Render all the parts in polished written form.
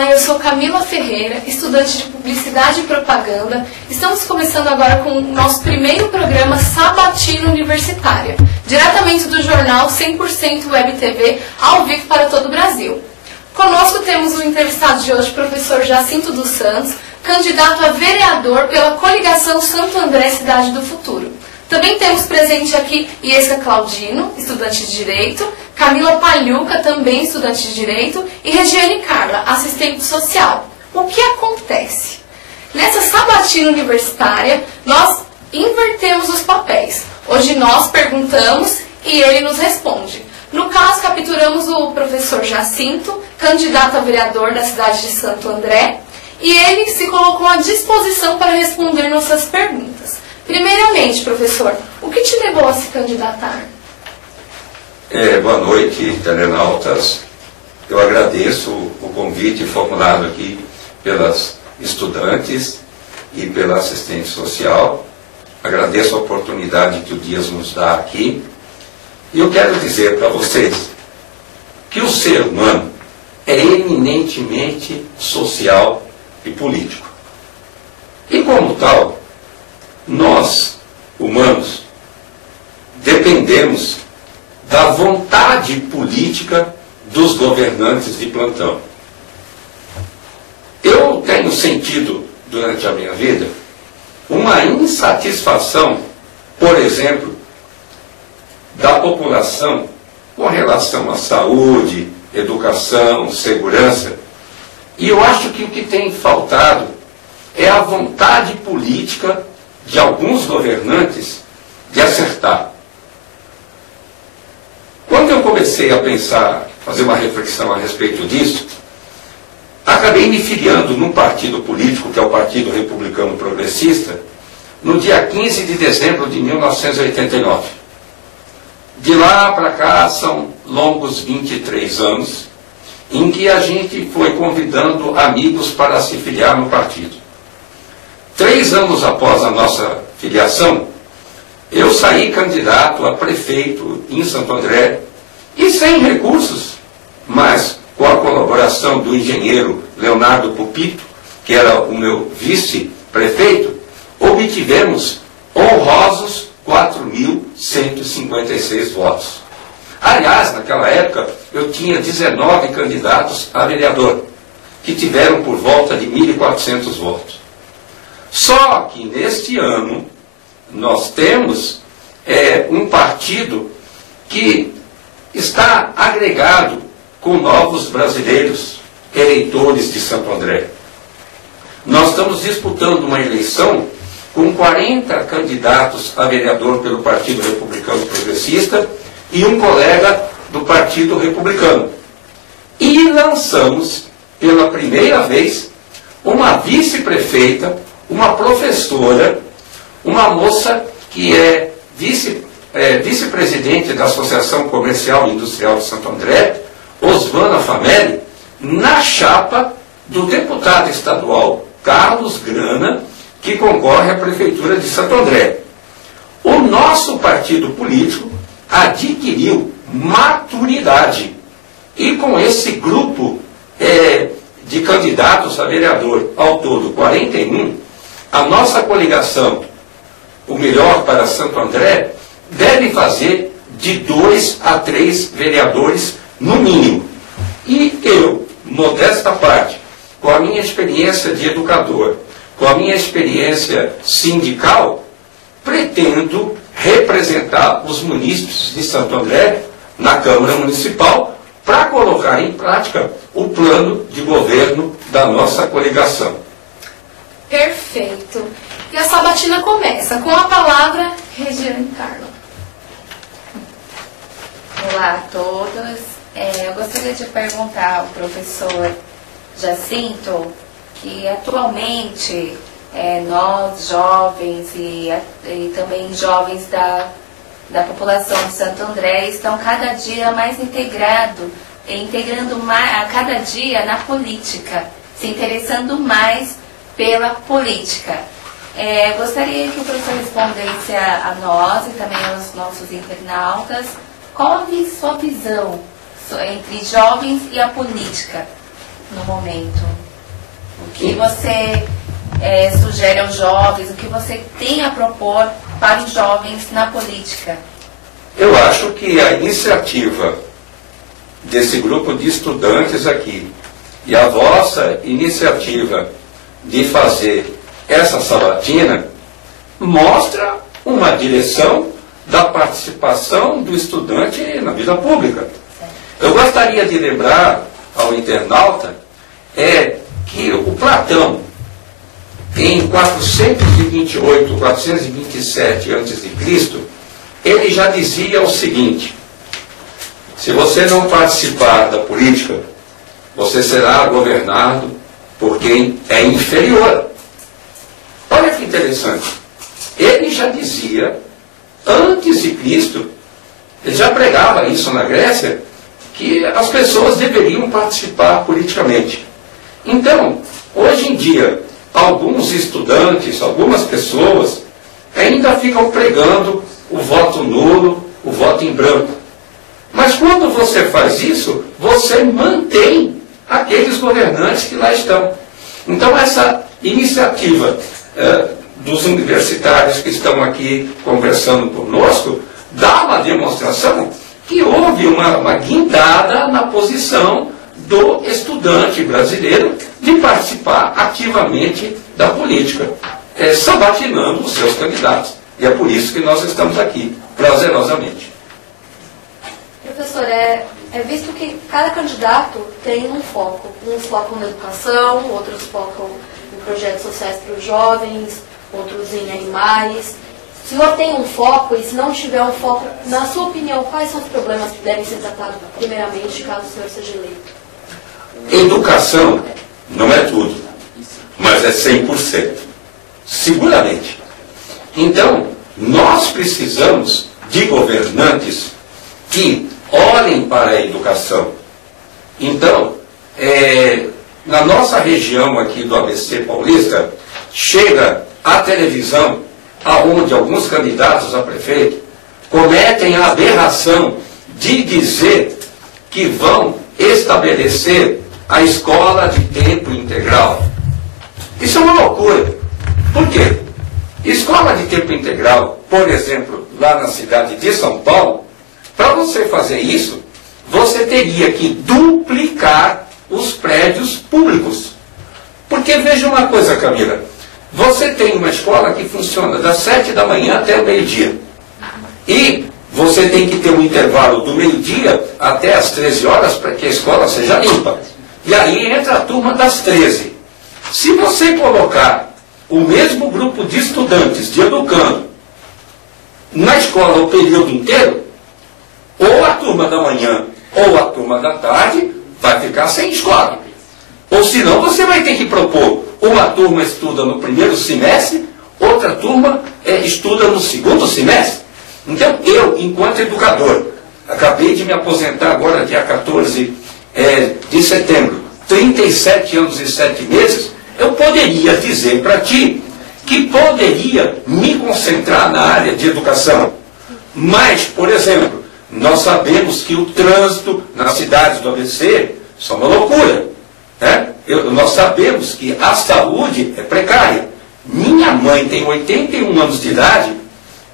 Olá, eu sou Camila Ferreira, estudante de Publicidade e Propaganda. Estamos começando agora com o nosso primeiro programa Sabatina Universitária, diretamente do jornal 100% Web TV, ao vivo para todo o Brasil. Conosco temos o entrevistado de hoje, professor Jacinto dos Santos, candidato a vereador pela coligação Santo André Cidade do Futuro. Também temos presente aqui Iesca Claudino, estudante de Direito, Camila Palhuca, também estudante de Direito, e Regiane Carla, assistente social. O que acontece? Nessa sabatina universitária, nós invertemos os papéis. Hoje nós perguntamos e ele nos responde. No caso, capturamos o professor Jacinto, candidato a vereador da cidade de Santo André, e ele se colocou à disposição para responder nossas perguntas. Primeiramente, professor, o que te levou a se candidatar? Boa noite, telenautas. Eu agradeço o convite formulado aqui pelas estudantes e pela assistente social. Agradeço a oportunidade que o Dias nos dá aqui. E eu quero dizer para vocês que o ser humano é eminentemente social e político. E como tal, nós, humanos, dependemos da vontade política dos governantes de plantão. Eu tenho sentido, durante a minha vida, uma insatisfação, por exemplo, da população com relação à saúde, educação, segurança. E eu acho que o que tem faltado é a vontade política de alguns governantes de acertar. Quando eu comecei a pensar, fazer uma reflexão a respeito disso, acabei me filiando num partido político, que é o Partido Republicano Progressista, no dia 15 de dezembro de 1989. De lá para cá são longos 23 anos, em que a gente foi convidando amigos para se filiar no partido. 3 anos após a nossa filiação, eu saí candidato a prefeito em Santo André, e sem recursos, mas com a colaboração do engenheiro Leonardo Pupito, que era o meu vice-prefeito, obtivemos honrosos 4.156 votos. Aliás, naquela época, eu tinha 19 candidatos a vereador, que tiveram por volta de 1.400 votos. Só que neste ano nós temos um partido que está agregado com novos brasileiros, eleitores de Santo André. Nós estamos disputando uma eleição com 40 candidatos a vereador pelo Partido Republicano Progressista e um colega do Partido Republicano. E lançamos, pela primeira vez, uma vice-prefeita, uma professora, uma moça que é vice-presidente da Associação Comercial e Industrial de Santo André, Osvana Famelli, na chapa do deputado estadual Carlos Grana, que concorre à Prefeitura de Santo André. O nosso partido político adquiriu maturidade e com esse grupo de candidatos a vereador, ao todo 41, a nossa coligação, o melhor para Santo André, deve fazer de 2 a 3 vereadores no mínimo. E eu, modesta parte, com a minha experiência de educador, com a minha experiência sindical, pretendo representar os munícipes de Santo André na Câmara Municipal para colocar em prática o plano de governo da nossa coligação. Perfeito. E a sabatina começa com a palavra Regiane Carla. Olá a todos. Eu gostaria de perguntar ao professor Jacinto que atualmente nós jovens e também jovens da população de Santo André estão cada dia mais integrando mais, a cada dia na política, se interessando mais pela política. Gostaria que o professor respondesse a nós e também aos nossos internautas qual a sua visão entre jovens e a política. no momento? O que você sugere aos jovens? O que você tem a propor para os jovens na política? Eu acho que a iniciativa desse grupo de estudantes aqui e a vossa iniciativa de fazer essa sabatina mostra uma direção da participação do estudante na vida pública. Eu gostaria de lembrar ao internauta que o Platão, em 428, 427 a.C., ele já dizia o seguinte: se você não participar da política, você será governado por quem é inferior. Olha que interessante. Ele já dizia, antes de Cristo, ele já pregava isso na Grécia, que as pessoas deveriam participar politicamente. Então, hoje em dia, alguns estudantes, algumas pessoas, ainda ficam pregando o voto nulo, o voto em branco. Mas quando você faz isso, você mantém aqueles governantes que lá estão. Então, essa iniciativa dos universitários que estão aqui conversando conosco dá uma demonstração que houve uma guindada na posição do estudante brasileiro de participar ativamente da política, sabatinando os seus candidatos. E é por isso que nós estamos aqui, prazerosamente. Professor, é visto que cada candidato tem um foco. Uns focam na educação, outros focam em projetos sociais para os jovens, outros em animais. O senhor tem um foco, e se não tiver um foco, na sua opinião, quais são os problemas que devem ser tratados primeiramente, caso o senhor seja eleito? Educação não é tudo, mas é 100%. Seguramente. Então, nós precisamos de governantes que olhem para a educação. Então, na nossa região aqui do ABC Paulista, chega a televisão aonde alguns candidatos a prefeito cometem a aberração de dizer que vão estabelecer a escola de tempo integral. Isso é uma loucura. Por quê? Escola de tempo integral, por exemplo, lá na cidade de São Paulo, para você fazer isso, você teria que duplicar os prédios públicos. Porque veja uma coisa, Camila, você tem uma escola que funciona das 7 da manhã até o meio-dia. E você tem que ter um intervalo do meio-dia até as 13 horas para que a escola seja limpa. E aí entra a turma das 13. Se você colocar o mesmo grupo de estudantes, de educando, na escola o período inteiro, ou a turma da manhã ou a turma da tarde vai ficar sem escola. Ou senão você vai ter que propor, uma turma estuda no primeiro semestre, outra turma estuda no segundo semestre. Então eu, enquanto educador, acabei de me aposentar agora dia 14 de setembro, 37 anos e 7 meses, eu poderia dizer para ti que poderia me concentrar na área de educação. Mas, por exemplo, nós sabemos que o trânsito nas cidades do ABC é uma loucura. Nós sabemos que a saúde é precária. Minha mãe tem 81 anos de idade,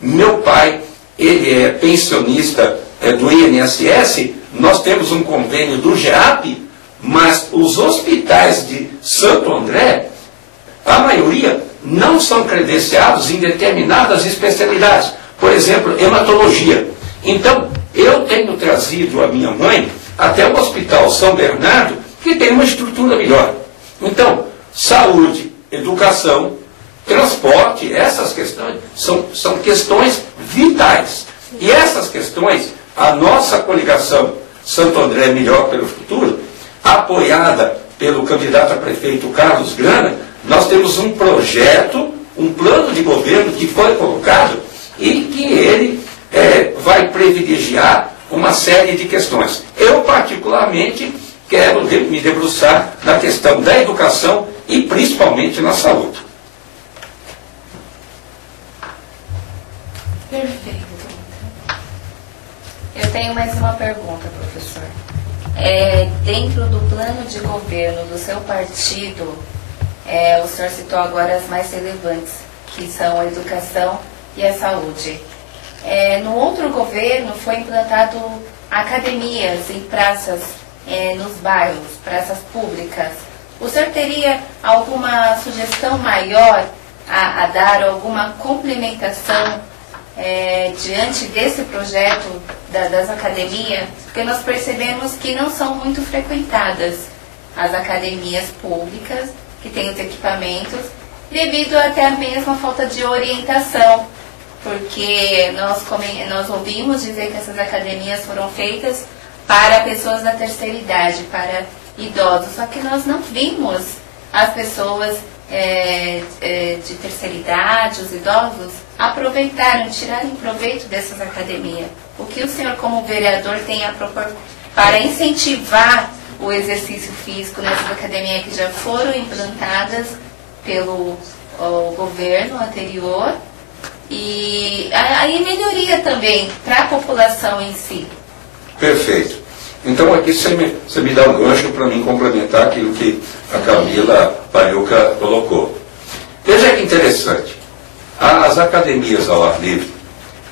meu pai, ele é pensionista do INSS, nós temos um convênio do GEAP, mas os hospitais de Santo André, a maioria, não são credenciados em determinadas especialidades. Por exemplo, hematologia. Então, eu tenho trazido a minha mãe até o Hospital São Bernardo, que tem uma estrutura melhor. Então, saúde, educação, transporte, essas questões são questões vitais. E essas questões, a nossa coligação Santo André Melhor pelo Futuro, apoiada pelo candidato a prefeito Carlos Grana, nós temos um projeto, um plano de governo que foi colocado e que ele vai privilegiar uma série de questões. Eu, particularmente, quero me debruçar na questão da educação e principalmente na saúde. Perfeito. Eu tenho mais uma pergunta, professor. Dentro do plano de governo do seu partido, o senhor citou agora as mais relevantes, que são a educação e a saúde. No outro governo foi implantado academias em praças, nos bairros, praças públicas. O senhor teria alguma sugestão maior a dar, alguma complementação diante desse projeto das academias? Porque nós percebemos que não são muito frequentadas as academias públicas, que têm os equipamentos, devido até a mesma falta de orientação, porque nós ouvimos dizer que essas academias foram feitas para pessoas da terceira idade, para idosos, só que nós não vimos as pessoas de terceira idade, os idosos, tirarem proveito dessas academias. O que o senhor, como vereador, tem a propor para incentivar o exercício físico nessas academias que já foram implantadas pelo governo anterior, e aí melhoria também para a população em si? Perfeito. Então aqui você me dá um gancho para mim complementar aquilo que a Camila Paiuca colocou. Veja que interessante. As academias ao ar livre,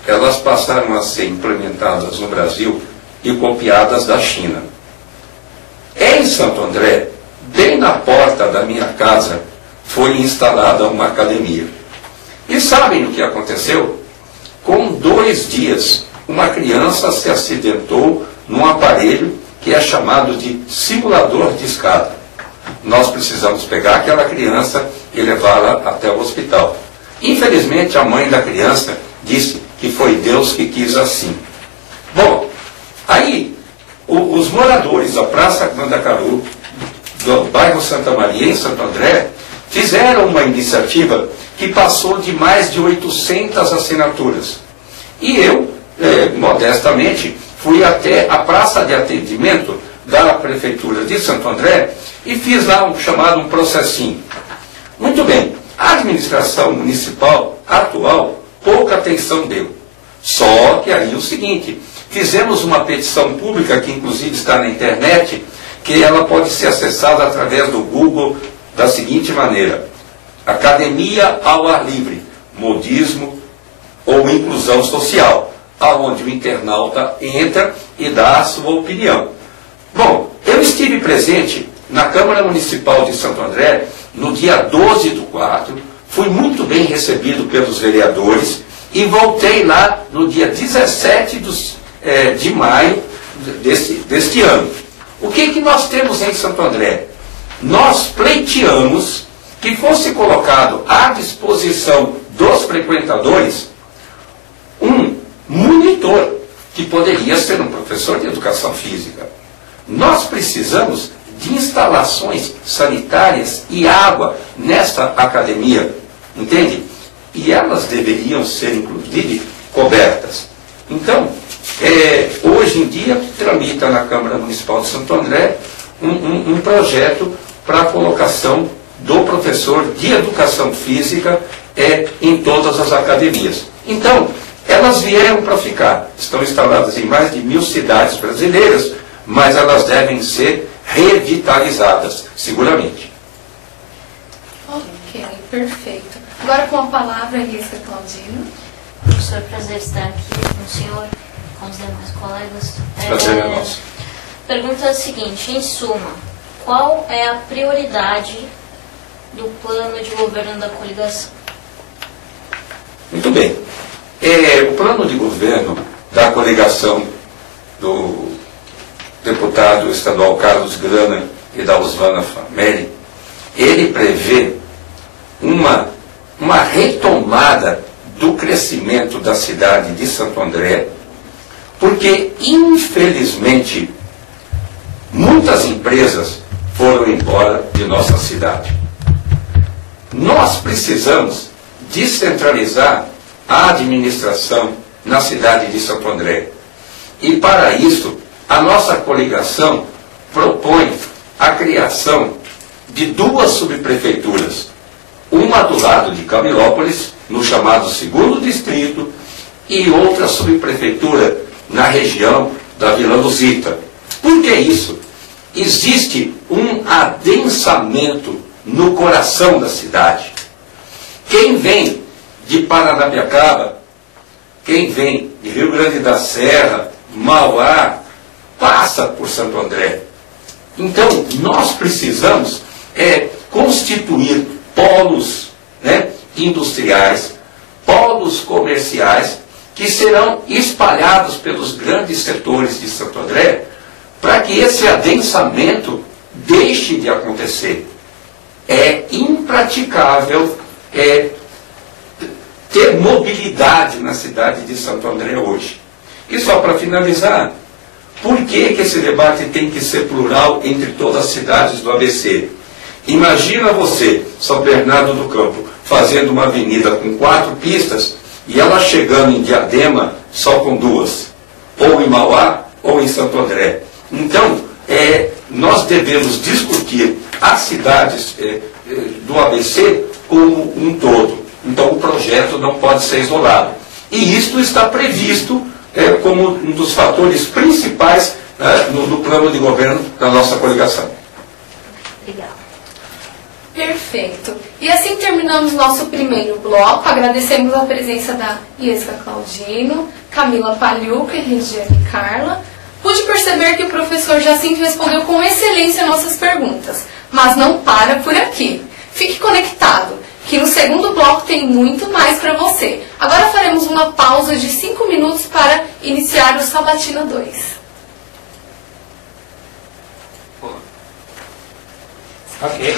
elas passaram a ser implementadas no Brasil e copiadas da China. Em Santo André, bem na porta da minha casa, foi instalada uma academia. E sabem o que aconteceu? Com 2 dias, uma criança se acidentou num aparelho que é chamado de simulador de escada. Nós precisamos pegar aquela criança e levá-la até o hospital. Infelizmente, a mãe da criança disse que foi Deus que quis assim. Bom, aí, os moradores da Praça Mandacaru, do bairro Santa Maria, em Santo André, fizeram uma iniciativa que passou de mais de 800 assinaturas. E eu, modestamente, fui até a praça de atendimento da Prefeitura de Santo André e fiz lá um processinho. Muito bem, a administração municipal atual pouca atenção deu. Só que aí o seguinte, fizemos uma petição pública, que inclusive está na internet, que ela pode ser acessada através do Google da seguinte maneira: Academia ao ar livre, modismo ou inclusão social, aonde o internauta entra e dá a sua opinião. Bom, eu estive presente na Câmara Municipal de Santo André no dia 12/4, fui muito bem recebido pelos vereadores e voltei lá no dia 17 de maio deste ano. O que nós temos em Santo André? Nós pleiteamos que fosse colocado à disposição dos frequentadores um monitor, que poderia ser um professor de educação física. Nós precisamos de instalações sanitárias e água nesta academia, entende? E elas deveriam ser, inclusive, cobertas. Então, hoje em dia, tramita na Câmara Municipal de Santo André um projeto para a colocação do professor de educação física em todas as academias. Então, elas vieram para ficar. Estão instaladas em mais de 1000 cidades brasileiras, mas elas devem ser revitalizadas, seguramente. Ok, perfeito. Agora com a palavra, Elisca Claudino. Professor, prazer estar aqui com o senhor, com os demais colegas. Prazer é nosso. Pergunta é a seguinte, em suma, qual é a prioridade do plano de governo da coligação? Muito bem. O plano de governo da coligação do deputado estadual Carlos Grana e da Osvana Fameli, ele prevê uma retomada do crescimento da cidade de Santo André, porque, infelizmente, muitas empresas foram embora de nossa cidade. Nós precisamos descentralizar a administração na cidade de Santo André. E, para isso, a nossa coligação propõe a criação de 2 subprefeituras. Uma do lado de Camilópolis, no chamado 2º Distrito, e outra subprefeitura na região da Vila Luzita. Por que isso? Existe um adensamento no coração da cidade. Quem vem de Paranapiacaba, quem vem de Rio Grande da Serra, Mauá, passa por Santo André. Então, nós precisamos constituir polos, né, industriais, polos comerciais, que serão espalhados pelos grandes setores de Santo André, para que esse adensamento deixe de acontecer. É impraticável ter mobilidade na cidade de Santo André hoje. E só para finalizar, por que esse debate tem que ser plural entre todas as cidades do ABC? Imagina você, São Bernardo do Campo, fazendo uma avenida com 4 pistas e ela chegando em Diadema só com 2, ou em Mauá ou em Santo André. Então, nós devemos discutir as cidades do ABC como um todo. Então, o projeto não pode ser isolado. E isto está previsto como um dos fatores principais no plano de governo da nossa coligação. Legal. Perfeito. E assim terminamos nosso primeiro bloco. Agradecemos a presença da Iesca Claudino, Camila Paliuca e Regiane Carla. Pude perceber que o professor Jacinto respondeu com excelência nossas perguntas, mas não para por aqui. Fique conectado, que no segundo bloco tem muito mais para você. Agora faremos uma pausa de 5 minutos para iniciar o Sabatina 2. Ok.